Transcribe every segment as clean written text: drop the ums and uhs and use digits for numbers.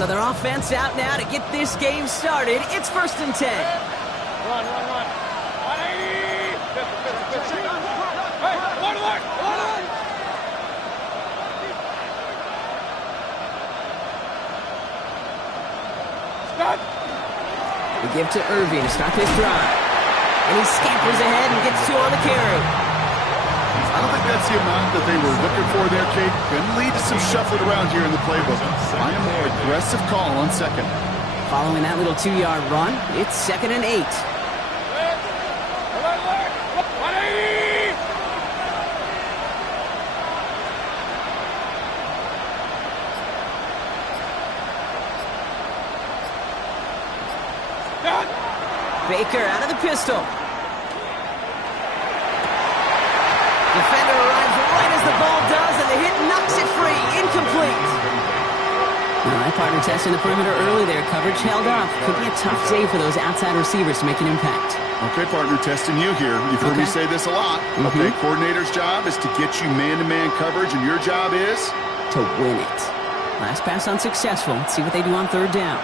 So their offense out now to get this game started. It's 1st and 10. Run. Hey, one. Stop. We give to Irving to start this drive. And he scampers ahead and gets 2 on the carry. I don't think that's the amount that they were looking for there, Kate. Going to lead to some shuffling around here in the playbook. Find a more aggressive call on 2nd. Following that little 2-yard run, it's 2nd and 8. Baker out of the pistol. Defender arrives right as the ball does, and the hit knocks it free. Incomplete. All right, partner testing the perimeter early there. Coverage held up. Could be a tough day for those outside receivers to make an impact. Okay, partner, testing you here. You've heard me say this a lot. Okay, coordinator's job is to get you man-to-man coverage, and your job is? To win it. Last pass unsuccessful. Let's see what they do on 3rd down.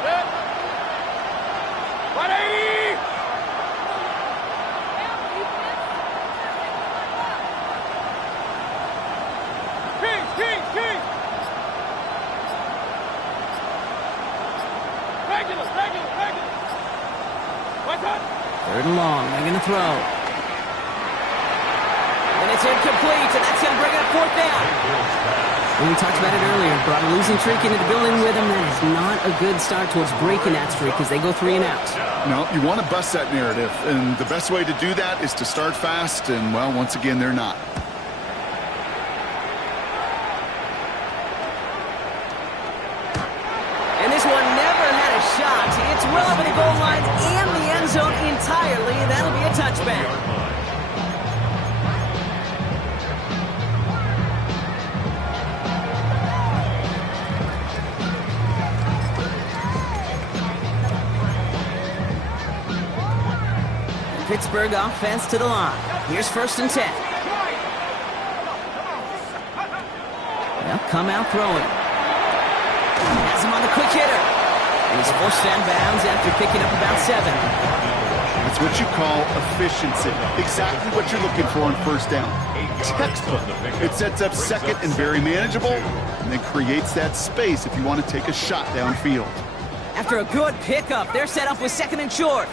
Third and long, they're going to throw. And it's incomplete, and that's going to bring up 4th down. And we talked about it earlier, brought a losing streak into the building with them. That is not a good start towards breaking that streak as they go 3 and out. No, you want to bust that narrative, and the best way to do that is to start fast, and, well, once again, they're not. And this one never had a shot. It's well over the goal line and the end zone entirely, and that'll be a touchback. Pittsburgh offense to the line. Here's 1st and 10. They'll come out throwing. Has him on the quick hitter. And he's forced out of bounds after picking up about 7. That's what you call efficiency. Exactly what you're looking for on 1st down. Textbook. It sets up 2nd and very manageable, and then creates that space if you want to take a shot downfield. After a good pickup, they're set up with 2nd and short.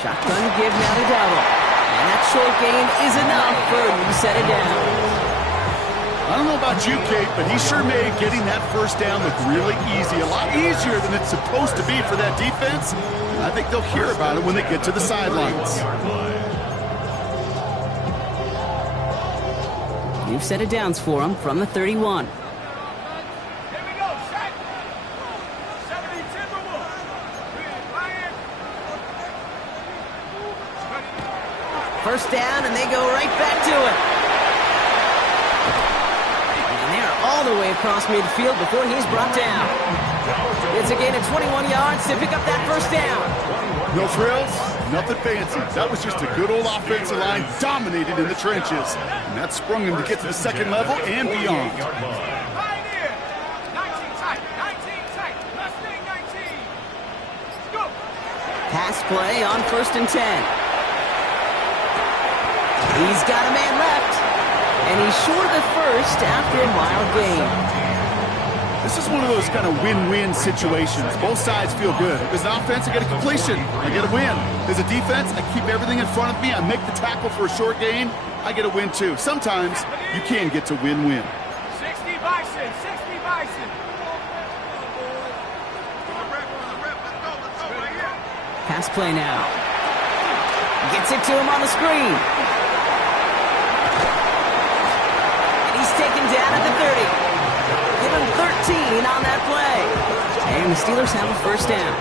Shotgun give now to Dowell. And that short gain is enough for him to set it down. I don't know about you, Kate, but he sure made getting that 1st down look really easy. A lot easier than it's supposed to be for that defense. And I think they'll hear about it when they get to the sidelines. New set of downs for him from the 31. First down, and they go right back to it. And they're all the way across midfield before he's brought down. It's a gain of 21 yards to pick up that 1st down. No frills, nothing fancy. That was just a good old offensive line dominated in the trenches. And that sprung him to get to the 2nd level and beyond. Pass play on 1st and 10. He's got a man left, and he's short of the 1st after a mild gain. This is one of those kind of win-win situations. Both sides feel good. As an offense, I get a completion. I get a win. As a defense, I keep everything in front of me. I make the tackle for a short gain. I get a win, too. Sometimes you can get to win-win. 60 Bison, 60 Bison. Pass play now. Gets it to him on the screen. He's taken down at the 30. Give him 13 on that play. And the Steelers have a 1st down.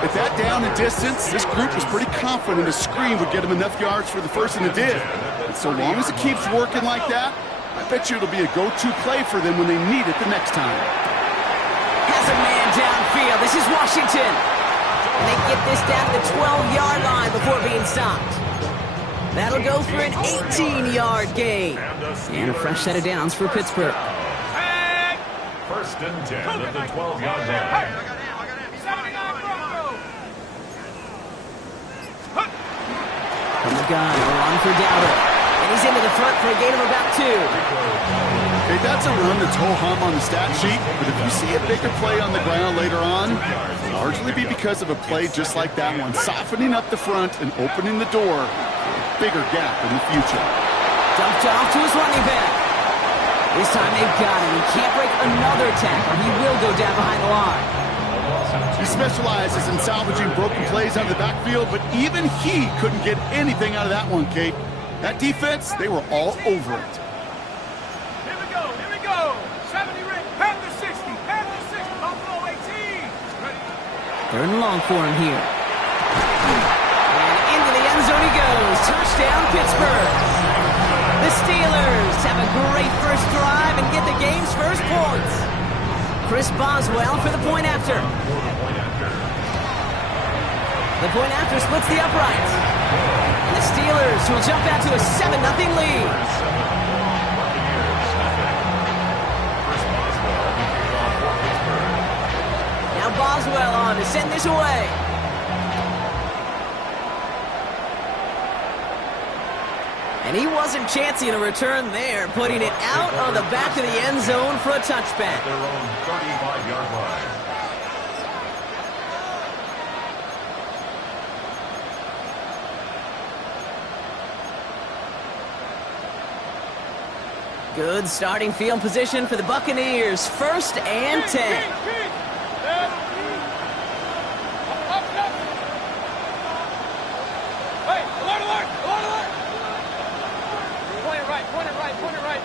At that down and distance, this group was pretty confident a screen would get him enough yards for the 1st, and it did. And so long as it keeps working like that, I bet you it'll be a go-to play for them when they need it the next time. Has a man downfield. This is Washington. And they get this down to the 12-yard line before being stopped. That'll go for an 18-yard gain. And a fresh set of downs for Pittsburgh. First and 10 at the 12-yard line. From the gun, a run for Dowdle. And he's into the front for a gain of about 2. Hey, that's a run that's ho-hum on the stat sheet, but if you see a bigger play on the ground later on, it'll largely be because of a play just like that one, softening up the front and opening the door for a bigger gap in the future. Dumped off to his running back. This time they've got him. He can't break another tackle. He will go down behind the line. He specializes in salvaging broken plays out of the backfield, but even he couldn't get anything out of that one, Kate. That defense, they were all over it. Here we go. 70 ring, Panther 60, Buffalo 18. Ready? Third and long for him here. And into the end zone he goes. Touchdown, Pittsburgh. The Steelers have a great first drive and get the game's first points. Chris Boswell for the point after. The point after splits the uprights. And the Steelers will jump out to a 7-0 lead. Now Boswell on to send this away. And he wasn't chancing a return there, putting it out on the back of the end zone for a touchback. Their own 35-yard line. Good starting field position for the Buccaneers. First and 10. Hey, alert! Point it right.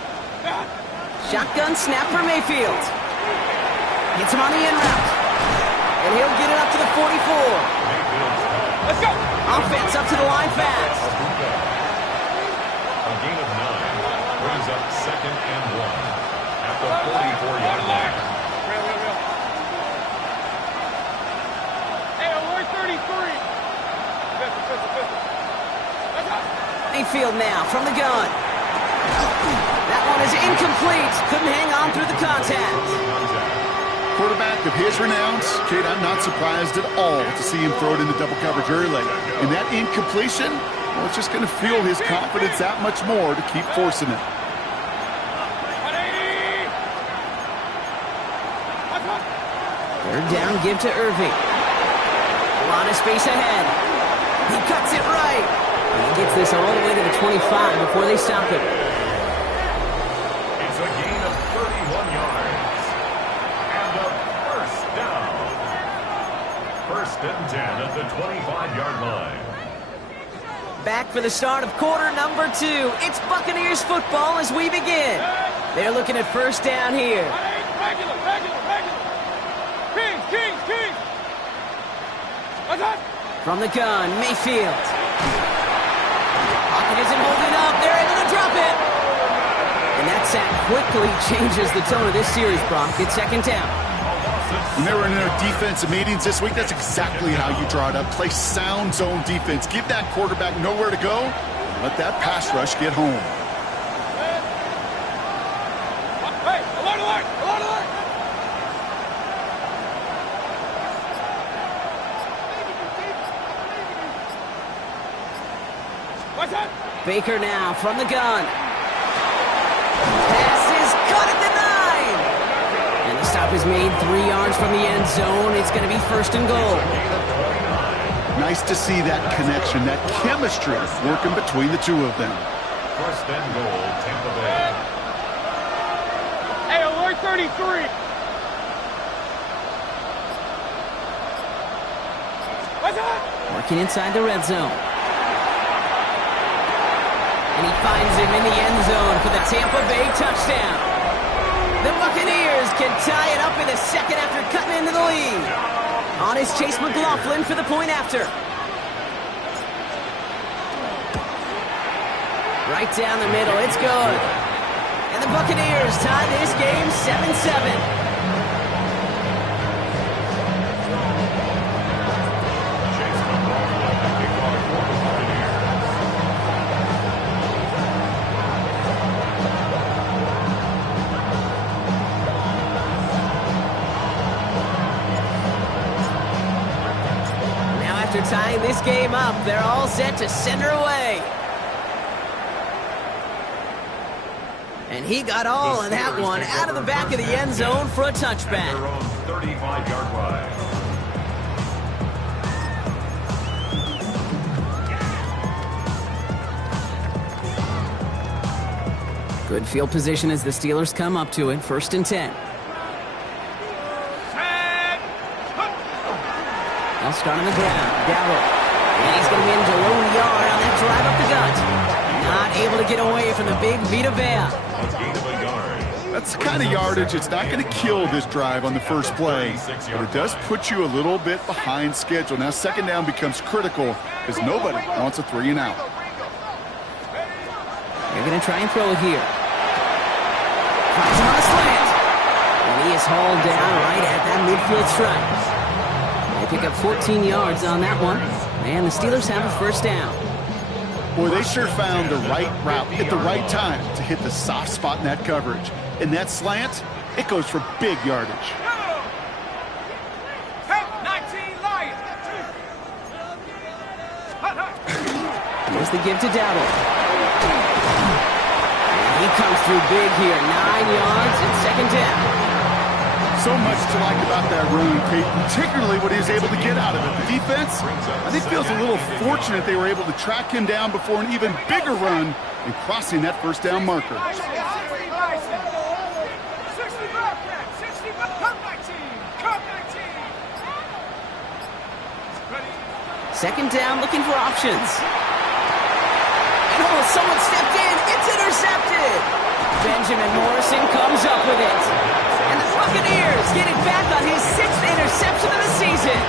Shotgun snap for Mayfield. Gets him on the in route. And he'll get it up to the 44. Let's go! Offense up to the line fast. A gain of 9 brings up 2nd and 1 at the 44-yard line. Real. Hey, alert 33. Pistol. Let's go! Mayfield now from the gun. That one is incomplete. Couldn't hang on through the contact. Quarterback of his renown, Kate, I'm not surprised at all to see him throw it in the double coverage early. And that incompletion, well, it's just going to fuel his confidence that much more to keep forcing it. 180. Third down, give to Irving. A lot of space ahead. He cuts it right. And he gets this all the way to the 25 before they stop him. It's a gain of 31 yards. And a first down. First and 10 at the 25-yard line. Back for the start of quarter number 2. It's Buccaneers football as we begin. They're looking at first down here. Regular. Kings. What's that? From the gun, Mayfield. Pocket isn't holding up. They're able to drop it. And that sack quickly changes the tone of this series, Brock. It's second down. When they were in their defensive meetings this week, that's exactly how you draw it up. Play sound zone defense. Give that quarterback nowhere to go. Let that pass rush get home. Hey, alert! What's that? Baker now from the gun. Pass is caught at the 9. And the stop is made 3 yards from the end zone. It's going to be first and goal. Nice to see that connection, that chemistry working between the two of them. First and goal, Tampa Bay. Hey, alert 33. What's that? Working inside the red zone. And he finds him in the end zone for the Tampa Bay touchdown. The Buccaneers can tie it up in the second after cutting into the lead. On is Chase McLaughlin for the point after. Right down the middle, it's good. And the Buccaneers tie this game 7-7. tying this game up. They're all set to send her away. And he got all of that one out of the back of the end zone for a touchback. Their own 35-yard line. Good field position as the Steelers come up to it. 1st and 10. They'll start on the ground. Dowell. And he's going to be in the lone yard on that drive up the gut. Not able to get away from the big Vita Vea. That's the kind of yardage. It's not going to kill this drive on the first play, but it does put you a little bit behind schedule. Now 2nd down becomes critical because nobody wants a 3 and out. They're going to try and throw it here. Finds him on a slant. And he is hauled down right at that midfield stripe. They pick up 14 yards on that one. And the Steelers have a 1st down. Boy, they sure found the right route at the right time to hit the soft spot in that coverage. And that slant, it goes for big yardage. Here's the give to Dowell. And he comes through big here. 9 yards and 2nd down. So much to like about that run, Kate, particularly what he was able to get out of it. The defense, I think, feels a little fortunate they were able to track him down before an even bigger run and crossing that 1st down marker. 2nd down, looking for options. And someone stepped in. It's intercepted. Benjamin Morrison comes up with it. And the Buccaneers get it back on his 6th interception of the season.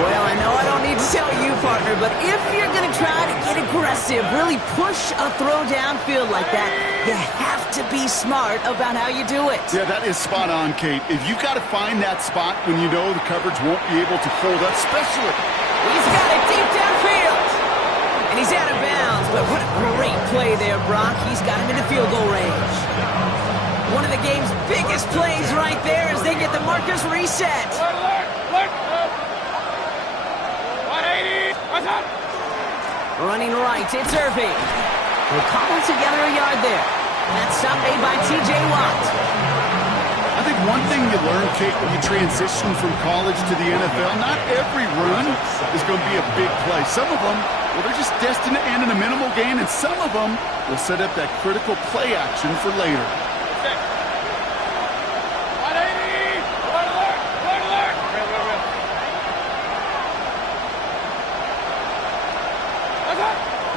Well, I know I don't need to tell you, partner, but if you're going to try to get aggressive, really push a throw downfield like that, you have to be smart about how you do it. Yeah, that is spot on, Kate. If you got to find that spot when you know the coverage won't be able to hold up, especially. He's got it deep downfield. And he's out of bounds, but what a great play there, Brock. He's got him into field goal range. One of the game's biggest plays right there as they get the markers reset. Running right, it's Irving. We'll cobble together a yard there. That's stop made by T.J. Watt. I think one thing you learn, Kate, when you transition from college to the NFL, not every run is going to be a big play. Some of them, well, they're just destined to end in a minimal gain, and some of them will set up that critical play action for later.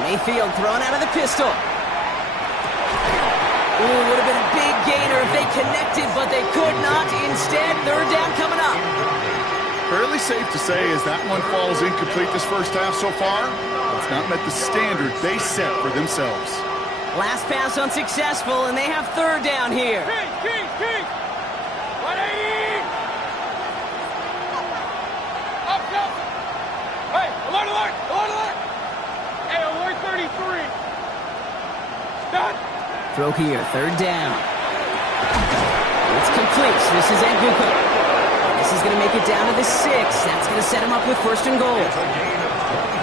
Mayfield thrown out of the pistol. Ooh, would have been a big gainer if they connected, but they could not. Instead, 3rd down coming up. Fairly safe to say as that one falls incomplete this first half so far, it's not met the standard they set for themselves. Last pass unsuccessful, and they have 3rd down here. King! 180! Up! Hey, alert! Hey, alert 33! Done! Throw here, 3rd down. It's complete. This is Nguko. This is going to make it down to the 6. That's going to set him up with 1st and goal.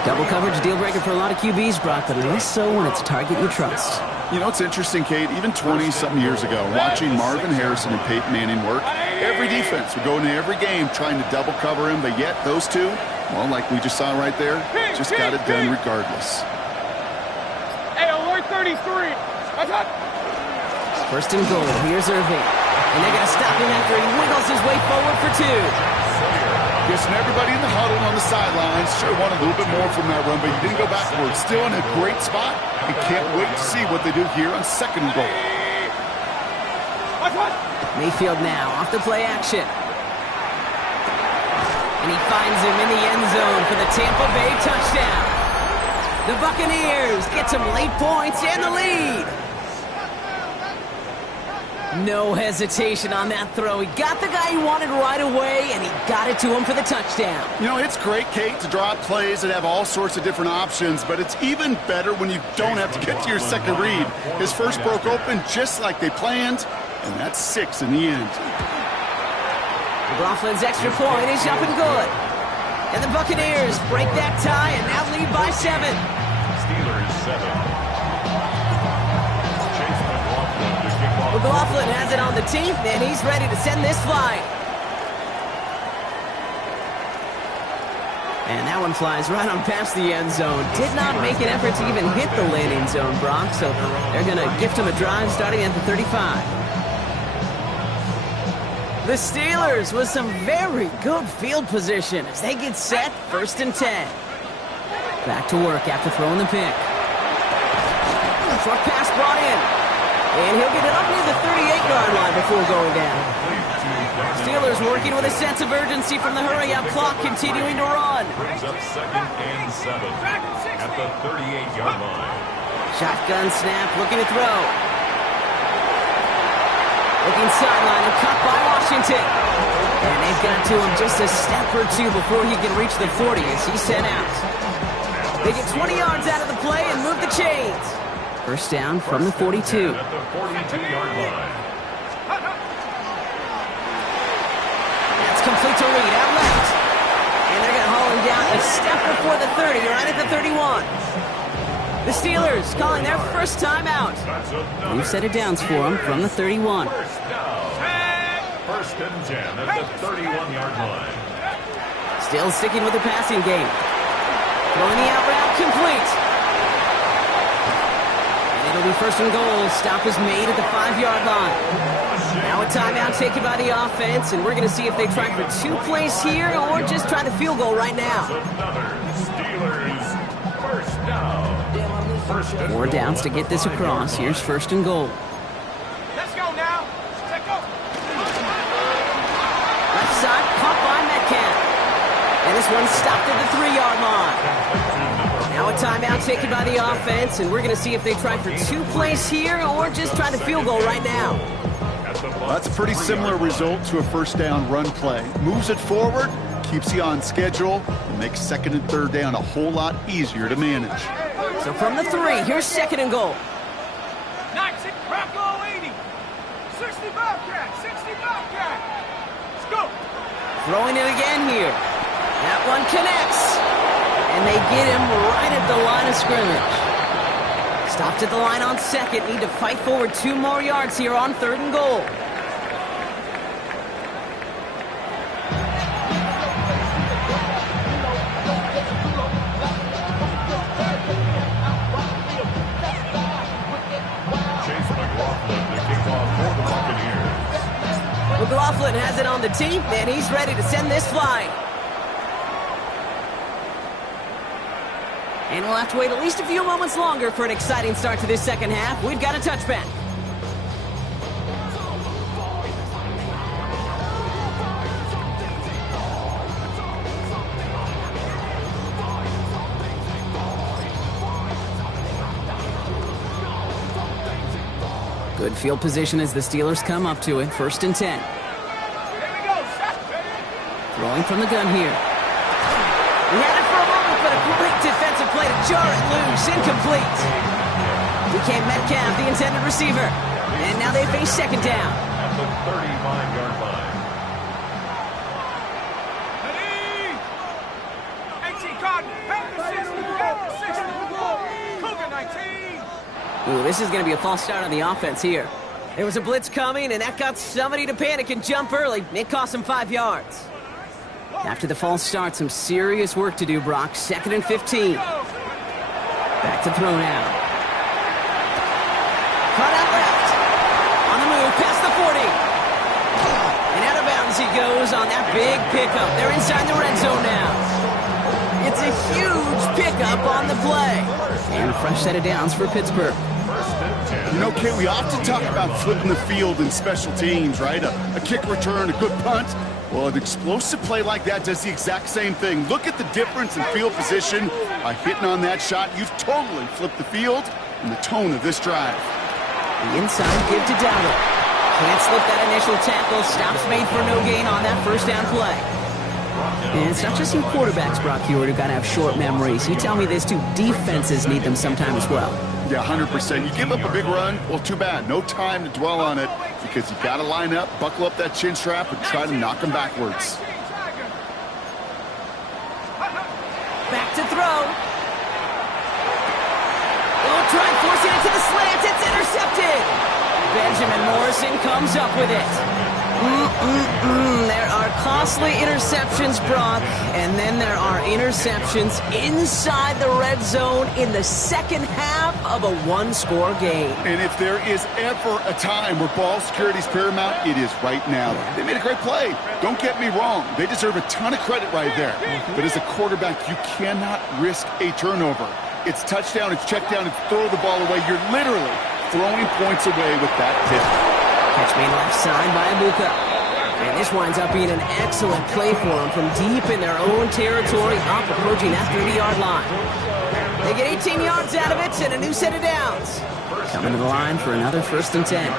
Double coverage deal breaker for a lot of QBs, Brock, but less so when it's a target you trust. You know, it's interesting, Kate, even 20-something years ago, watching Marvin Harrison and Peyton Manning work, every defense would go into every game trying to double cover him, but yet those two, well, like we just saw right there, just got it done regardless. Hey, alert 33! What's up? 1st and goal. Here's Irving. And they're going to stop him after he wiggles his way forward for 2. Guessing everybody in the huddle on the sidelines sure wanted a little bit more from that run, but you didn't go backwards. Still in a great spot, and can't wait to see what they do here on 2nd and goal. Mayfield now off the play action. And he finds him in the end zone for the Tampa Bay touchdown. The Buccaneers get some late points and the lead. No hesitation on that throw. He got the guy he wanted right away, and he got it to him for the touchdown. You know, it's great, Kate, to draw up plays that have all sorts of different options, but it's even better when you don't have to get to your second read. His first broke open just like they planned, and that's 6 in the end. McLaughlin's extra point is up and good. And the Buccaneers break that tie and now lead by 7. Steelers 7. Chase McLaughlin to kick off. McLaughlin has it on the team, and he's ready to send this flying. And that one flies right on past the end zone. Did not make an effort to even hit the landing zone, Brock, so they're going to gift him a drive starting at the 35. The Steelers with some very good field position as they get set, 1st and 10. Back to work after throwing the pick. Short pass brought in. And he'll get it up near the 38-yard line before going down. Steelers working with a sense of urgency from the hurry-up clock, continuing to run. Brings up 2nd and 7 at the 38-yard line. Shotgun snap, looking to throw. Looking sideline and cut by Washington. And they've got to him just a step or two before he can reach the 40 as he's sent out. They get 20 yards out of the play and move the chains. 1st down from the 42. At the 42-yard line. That's complete to Reed, out left. And they're going to haul him down a step before the 30, right at the 31. The Steelers calling their first time out. We've set it downs for them from the 31. 1st and 10 at the 31-yard line. Still sticking with the passing game. Throwing the out route complete. And it'll be 1st and goal. Stop is made at the 5-yard line. Now a timeout taken by the offense, and we're going to see if they try for 2 plays here or just try the field goal right now. Steelers 1st down. 4 downs to get this across. Here's 1st and goal. Let's go now. Let's go. Left side, caught by Metcalf. And this one stopped at the 3-yard line. Now a timeout taken by the offense, and we're going to see if they try for 2 plays here or just try the field goal right now. Well, that's a pretty similar result to a 1st down run play. Moves it forward, keeps you on schedule, and makes 2nd and 3rd down a whole lot easier to manage. So from the 3, here's 2nd and goal. 90, Bronco 80, 60 Bobcat, 60 Bobcat. Let's go. Throwing it again here. That one connects. And they get him right at the line of scrimmage. Stopped at the line on 2nd. Need to fight forward 2 more yards here on 3rd and goal. Chase McLaughlin to kick off for the Buccaneers. McLaughlin has it on the tee, and he's ready to send this flying. And we'll have to wait at least a few moments longer for an exciting start to this 2nd half. We've got a touchback. Good field position as the Steelers come up to it. 1st and 10. Throwing from the gun here. He had it for a moment, but a great defensive play to jar it loose. Incomplete. DK Metcalf, the intended receiver. And now they face 2nd down. At the 35-yard line. 18 Cotton, half the 60, half the 60. Cougar 19. Ooh, this is going to be a false start on the offense here. There was a blitz coming, and that got somebody to panic and jump early. It cost them 5 yards. After the false start, some serious work to do, Brock. 2nd and 15. Back to throw now. Cut out left. On the move, past the 40. And out of bounds he goes on that big pickup. They're inside the red zone now. It's a huge pickup on the play. And a fresh set of downs for Pittsburgh. You know, Kate, we often talk about flipping the field in special teams, right? A kick return, a good punt. Well, an explosive play like that does the exact same thing. Look at the difference in field position. By hitting on that shot, you've totally flipped the field and the tone of this drive. The inside give to Dowdle. Can't slip that initial tackle. Stops made for no gain on that 1st down play. And it's not just some quarterbacks, Brock Hewitt, who got to have short memories. You tell me this too, defenses need them sometime as well. Yeah, 100%. You give up a big run, well, too bad. No time to dwell on it because you got to line up, buckle up that chin strap, and try to knock them backwards. drive, forcing it to the slant. It's intercepted. Benjamin Morrison comes up with it. There are costly interceptions, Brock, and then there are interceptions inside the red zone in the second half of a one-score game. And if there is ever a time where ball security is paramount, it is right now. They made a great play. Don't get me wrong. They deserve a ton of credit right there. But as a quarterback, you cannot risk a turnover. It's touchdown, it's check down, it's throw the ball away. You're literally throwing points away with that pivot. Catch made left side by Bucs. And this winds up being an excellent play for them from deep in their own territory, up approaching that 30-yard line. They get 18 yards out of it and a new set of downs. Coming to the line for another 1st and 10.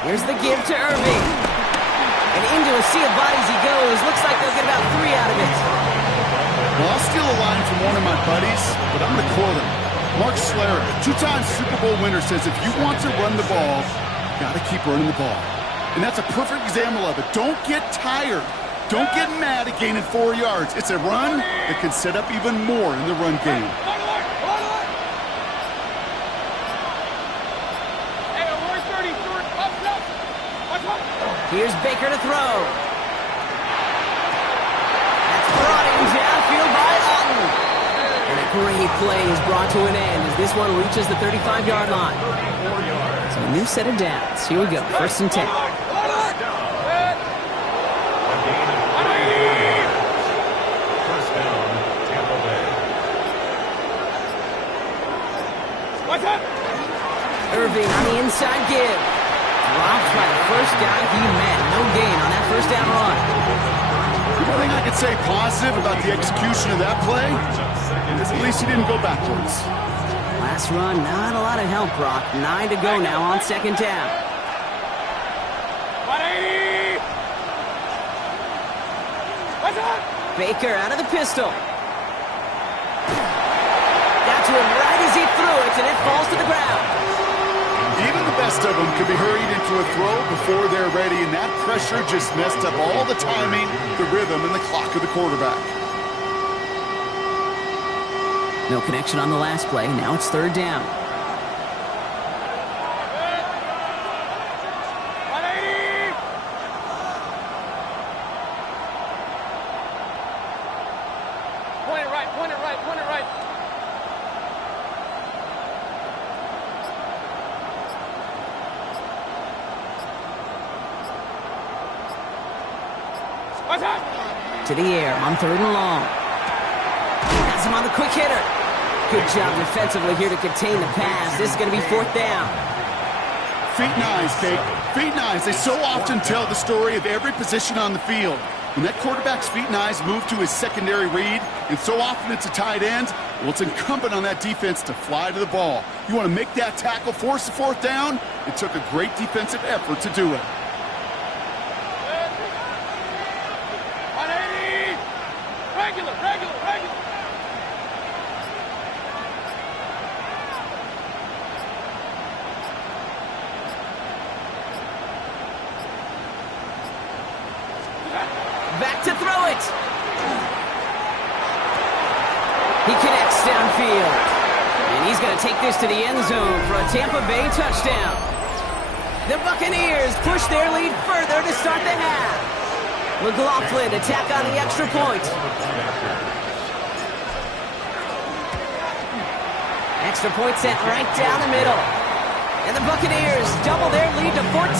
Here's the give to Irving. And into a sea of bodies he goes. Looks like they'll get about 3 out of it. Well, I'll steal a line from one of my buddies, but I'm going to quote him. Mark Schlereth, 2-time Super Bowl winner, says if you want to run the ball, you got to keep running the ball. And that's a perfect example of it. Don't get tired. Don't get mad at gaining 4 yards. It's a run that can set up even more in the run game. Here's Baker to throw. That's brought in downfield by Alton. And a great play is brought to an end as this one reaches the 35-yard line. So a new set of downs. Here we go, 1st and 10. Irving on the inside give. Dropped by the first guy he met. No gain on that 1st down run. The only thing I could say positive about the execution of that play is at least he didn't go backwards. Last run, not a lot of help, Brock. 9 to go now on 2nd down. Baker out of the pistol. Got to him right as he threw it, and it falls to the ground. Even the best of them could be hurried into a throw before they're ready, and that pressure just messed up all the timing, the rhythm, and the clock of the quarterback. No connection on the last play. Now it's 3rd down. Point it right, point it right, point it right. To the air on 3rd and long. Has him on the quick hitter. Good job defensively here to contain the pass. This is going to be 4th down. Feet and eyes, Kate. Feet and eyes. They so often tell the story of every position on the field. When that quarterback's feet and eyes move to his secondary read, and so often it's a tight end, well, it's incumbent on that defense to fly to the ball. You want to make that tackle, force the 4th down? It took a great defensive effort to do it. Back to throw it. He connects downfield. And he's going to take this to the end zone for a Tampa Bay touchdown. The Buccaneers push their lead further to start the half. McLaughlin attack on the extra point. Extra point sent right down the middle. And the Buccaneers double their lead to 14.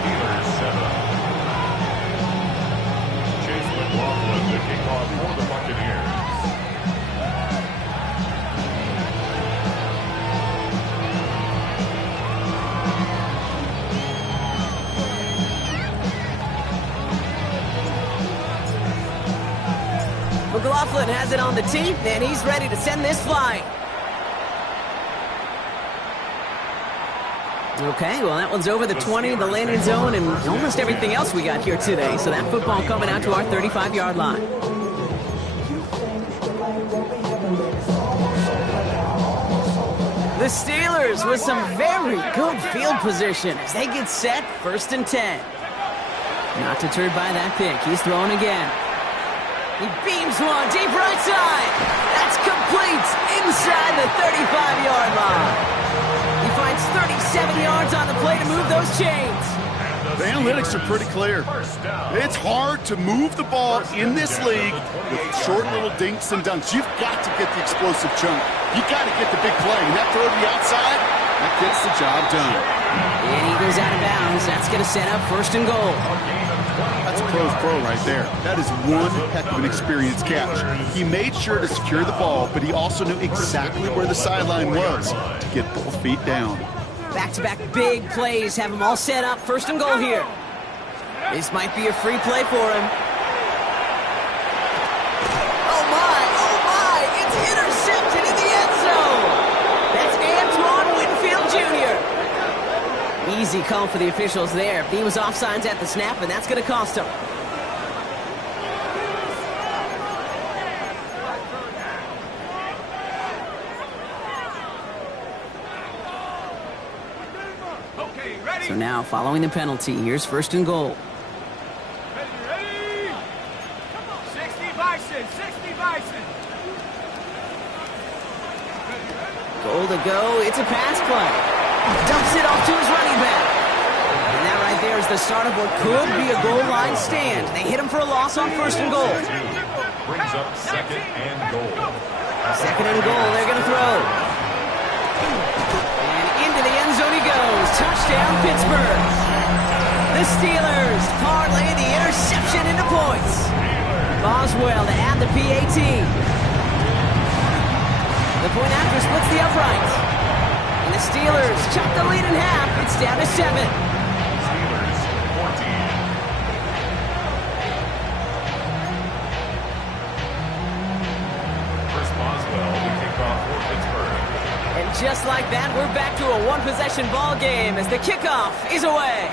Steelers 7. McLaughlin, the kickoff for the Buccaneers. McLaughlin has it on the tee, and he's ready to send this flying. Okay, well, that one's over the 20, the landing zone, and almost everything else we got here today. So that football coming out to our 35-yard line. The Steelers with some very good field position as they get set, 1st and 10. Not deterred by that pick. He's throwing again. He beams one deep right side. That's complete inside the 35-yard line. He finds 37 yards on the play to move those chains. The analytics are pretty clear. It's hard to move the ball in this league with short little dinks and dunks. You've got to get the explosive chunk. You've got to get the big play. And that throw to the outside, that gets the job done. And he goes out of bounds. That's going to set up 1st and goal. That's a pro's pro right there. That is one heck of an experienced catch. He made sure to secure the ball, but he also knew exactly where the sideline was to get both feet down. Back-to-back big plays have them all set up. 1st and goal here. This might be a free play for him. Oh my, it's intercepted in the end zone. That's Antoine Winfield Jr. Easy call for the officials there. He was offsides at the snap, and that's going to cost him. So now, following the penalty, here's 1st and goal. Ready? 60 Bison, 60 Bison. Goal to go. It's a pass play. Dumps it off to his running back. And that right there is the start of what could be a goal line stand. They hit him for a loss on 1st and goal. Brings up 2nd and goal. 2nd and goal. They're going to throw. Into the end zone he goes. Touchdown, Pittsburgh. The Steelers parlay the interception into points. Boswell to add the PAT. The point after splits the uprights. And the Steelers chop the lead in half. It's down to 7. Steelers 14. First Boswell to kick off for Pittsburgh. And just like that, we're back to a one-possession ball game as the kickoff is away.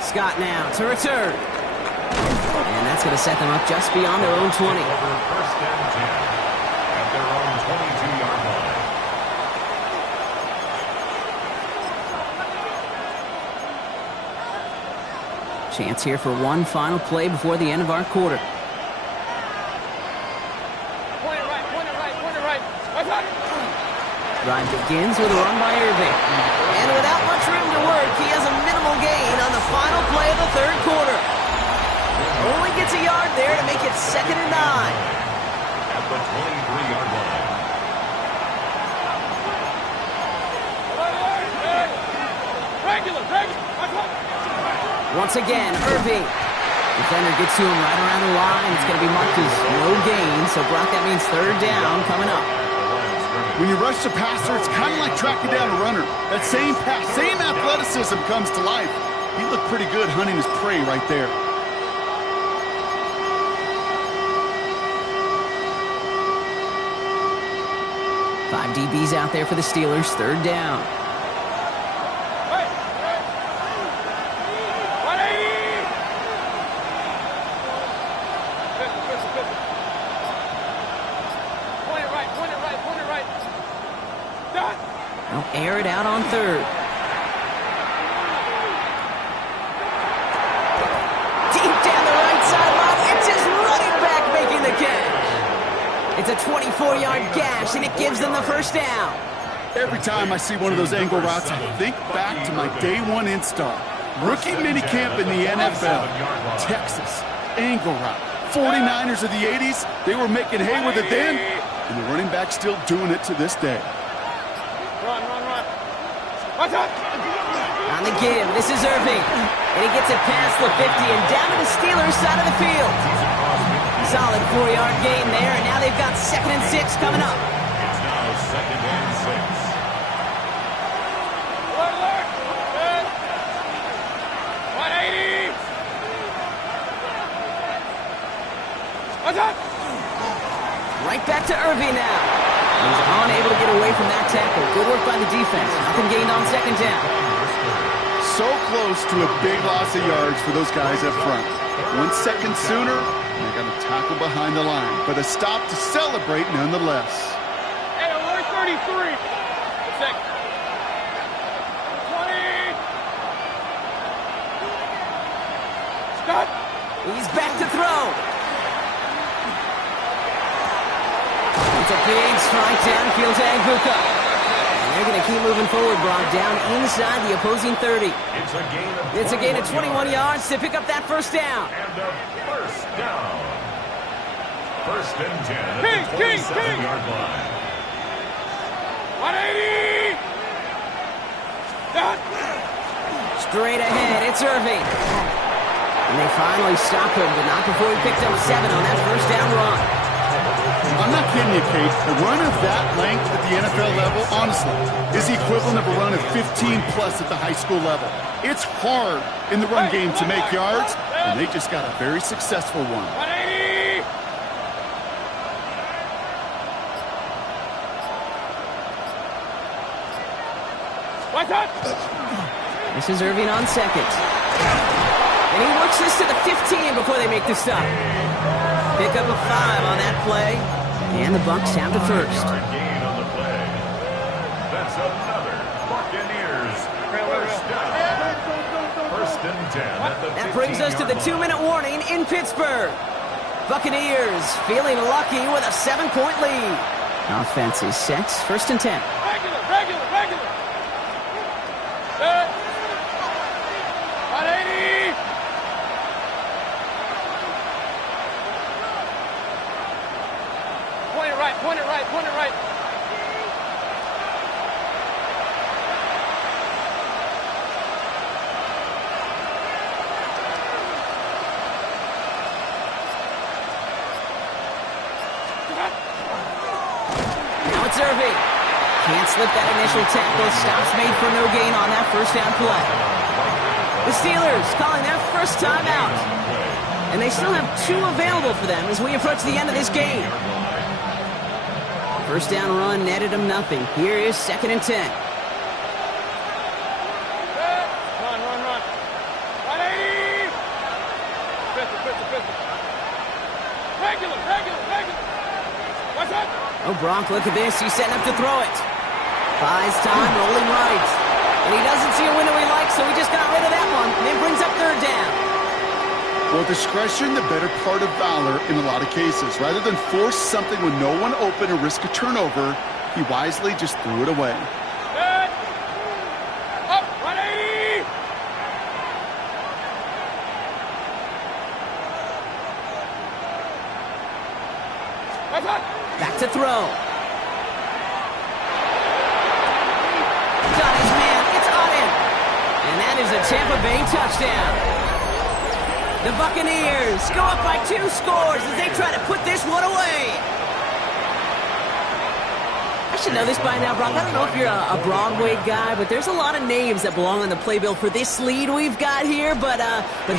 Scott now to return. And that's going to set them up just beyond their own 20. 1st and 10 at their own 22-yard line. Chance here for one final play before the end of our quarter. Drive begins with a run by Irving. And without much room to work, he has a minimal gain on the final play of the 3rd quarter. Only gets a yard there to make it 2nd and 9. At the 23-yard line. Once again, Irving. Defender gets to him right around the line. It's going to be marked as no gain. So, Brock, that means 3rd down coming up. When you rush the passer, it's kind of like tracking down a runner. That same pass, same athleticism comes to life. He looked pretty good hunting his prey right there. Five DBs out there for the Steelers, 3rd down. They'll air it out on 3rd. Deep down the right sideline, it's his running back making the catch. It's a 24-yard gash, and it gives them the 1st down. Every time I see one of those angle routes, I think back to my day 1 install. Rookie minicamp in the NFL. Texas, angle route. 49ers of the 80s, they were making hay with it then, and the running back's still doing it to this day. On the give, this is Irving. And he gets it past the 50 and down to the Steelers side of the field. Solid 4-yard gain there, and now they've got 2nd and 6 coming up. It's now 2nd and 6. Right back to Irving now. He's unable to get away from that tackle. Good work by the defense. Nothing gained on 2nd down. So close to a big loss of yards for those guys up front. 1 second sooner, and they got a tackle behind the line. But a stop to celebrate nonetheless. Hey, alert 30 23. Second. 20. Stop. He's back to throw. It's a big strike downfield to Aguka. And they're going to keep moving forward, Brock, down inside the opposing 30. It's a gain of 21 yards to pick up that first down. And a first down. First and 10 at the 27-yard line. 180. Stop. Straight ahead, it's Irving. And they finally stop him, but not before he picked up 7 on that first down run. I'm not kidding you, Kate. A run of that length at the NFL level, honestly, is the equivalent of a run of 15-plus at the high school level. It's hard in the run game to make yards, and they just got a very successful one. 180. What's up? This is Irving on second. And he works this to the 15 before they make the stop. Pick up a 5 on that play. And the Bucs have the first. Gain on the play. That's another Buccaneers first down. First and 10 at the 15-yard line. That brings us to the 2-minute warning in Pittsburgh. Buccaneers feeling lucky with a 7-point lead. Offense is set. First and 10. Regular. 180. Point it right. Now it's Irving. Can't slip that initial tackle. Stops made for no gain on that first down play. The Steelers calling their first timeout. And they still have 2 available for them as we approach the end of this game. First down run netted them nothing. Here is second and 10. Run. 180. Pistol. Regular. What's up? Oh, Brock, look at this. He's setting up to throw it. Buys time, rolling right. And he doesn't see a window he likes, so he just got rid of that one. And then brings up third down. Well, discretion, the better part of valor in a lot of cases. Rather than force something with no one open or risk a turnover, he wisely just threw it away. Good. Up. 180. What's up? Back to throw. Got his man. It's on him. And that is a Tampa Bay touchdown. The Buccaneers go up by 2 scores as they try to put this one away. I should know this by now, Brock. I don't know if you're a Broadway guy, but there's a lot of names that belong on the playbill for this lead we've got here. But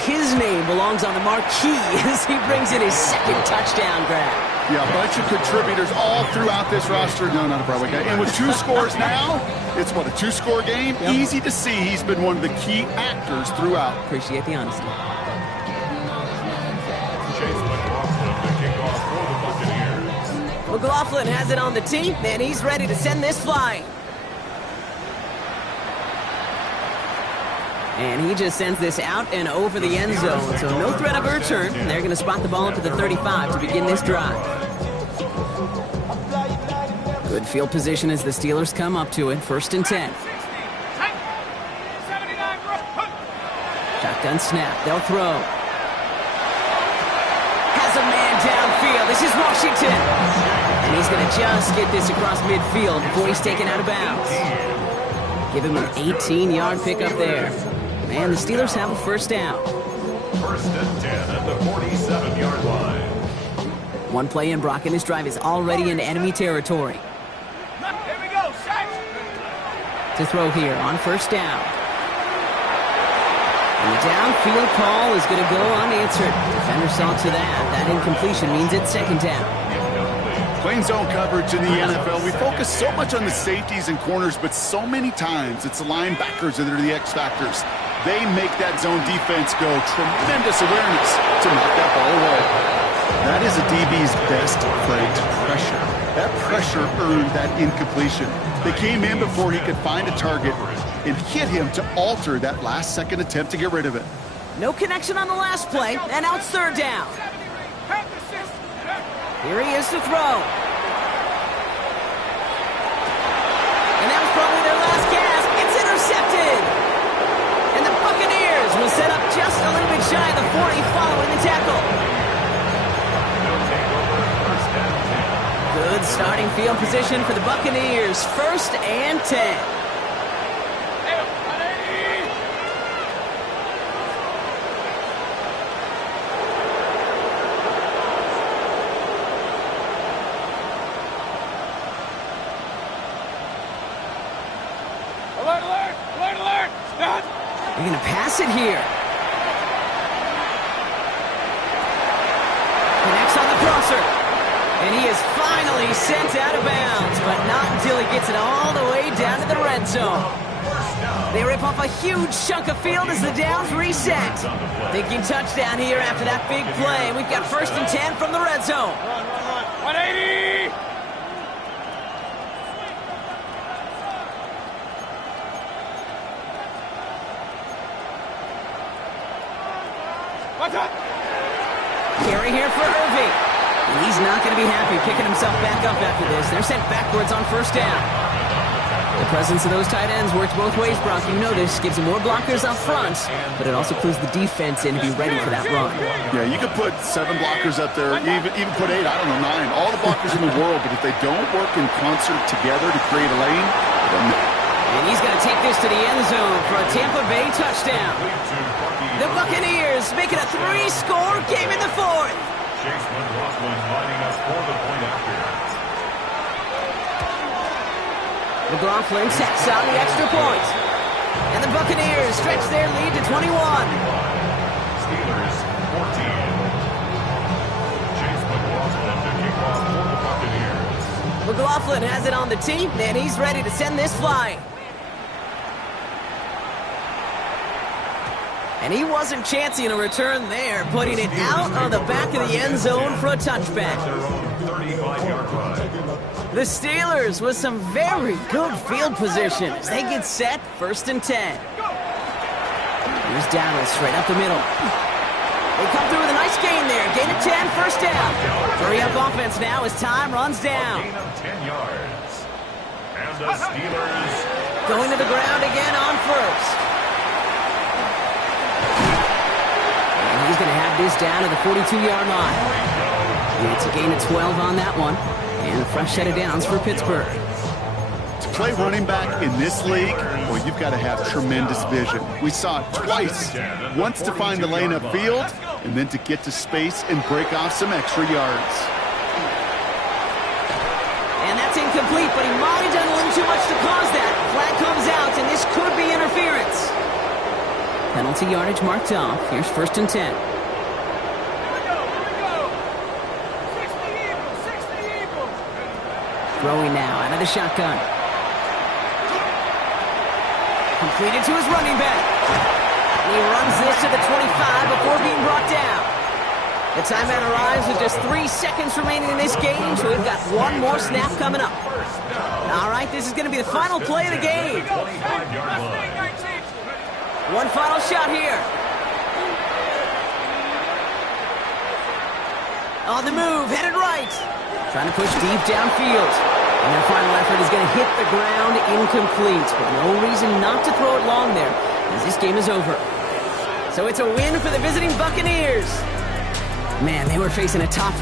his name belongs on the marquee as he brings in his second touchdown grab. Yeah, a bunch of contributors all throughout this roster. No, not a Broadway guy. And with 2 scores now, it's what, a 2-score game? Yep. Easy to see he's been one of the key actors throughout. Appreciate the honesty. McLaughlin has it on the tee, and he's ready to send this flying. And he just sends this out and over the end zone, so no threat of a return. They're going to spot the ball up to the 35 to begin this drive. Good field position as the Steelers come up to it. First and 10. Shotgun snap. They'll throw. Has a man downfield. This is Washington. And he's going to just get this across midfield before he's taken out of bounds. Give him an 18-yard pickup there. And the Steelers have a first down. First and 10 at the 47-yard line. One play in, Brock, and this drive is already into enemy territory. Here we go, Saints. To throw here on first down. And the downfield call is going to go unanswered. Defender saw to that. That incompletion means it's second down. Playing zone coverage in the NFL, we focus so much on the safeties and corners, but so many times it's the linebackers that are the X factors. They make that zone defense go. Tremendous awareness to knock that ball away. That is a DB's best play to pressure. That pressure earned that incompletion. They came in before he could find a target and hit him to alter that last-second attempt to get rid of it. No connection on the last play, and now it's third down. Here he is to throw. And that was probably their last gasp. It's intercepted. And the Buccaneers will set up just a little bit shy of the 40 following the tackle. Good starting field position for the Buccaneers. 1st and 10. Alert, alert! Alert, alert! Stop! They're going to pass it here. Connects on the crosser. And he is finally sent out of bounds, but not until he gets it all the way down to the red zone. They rip off a huge chunk of field as the downs reset. Thinking touchdown here after that big play. We've got 1st and 10 from the red zone. 180! What's up? Carry here for Irving. And he's not going to be happy picking himself back up after this. They're sent backwards on 1st down. The presence of those tight ends works both ways, Brock. You notice, gives them more blockers up front, but it also clues the defense in to be ready for that run. Yeah, you could put 7 blockers up there, even put 8, I don't know, 9. All the blockers in the world, but if they don't work in concert together to create a lane, then... And he's going to take this to the end zone for a Tampa Bay touchdown. The Buccaneers make it a 3-score game in the 4th. Chase McLaughlin lining up for the point after. McLaughlin sets on the extra point. And the Buccaneers stretch their lead to 21. Steelers 14. Chase McLaughlin to kick off for the Buccaneers. McLaughlin has it on the tee, and he's ready to send this flying. And he wasn't chancing a return there, putting it out of the back of the end zone for a touchback. The Steelers with some very good field position as they get set, 1st and 10. Here's Dallas straight up the middle. They come through with a nice gain there. Gain of 10, 1st down. Hurry up offense now as time runs down. Gain of 10 yards. And the Steelers going to the ground again on 1st. He's going to have this down to the 42-yard line. And it's a gain of 12 on that one. And a fresh set of downs for Pittsburgh. To play running back in this league, well, you've got to have tremendous vision. We saw it twice. Once to find the lane upfield, and then to get to space and break off some extra yards. And that's incomplete, but he might have done a little too much to cause that. Flag comes out, and this could be interference. Penalty yardage marked off. Here's 1st and 10. Throwing now out of the shotgun. Completed to his running back. He runs this to the 25 before being brought down. The timeout arrives with just 3 seconds remaining in this game, so we've got one more snap coming up. All right, this is going to be the final play of the game. One final shot here. On the move, headed right. Trying to push deep downfield. And their final effort is going to hit the ground incomplete. But no reason not to throw it long there, as this game is over. So it's a win for the visiting Buccaneers. Man, they were facing a top 5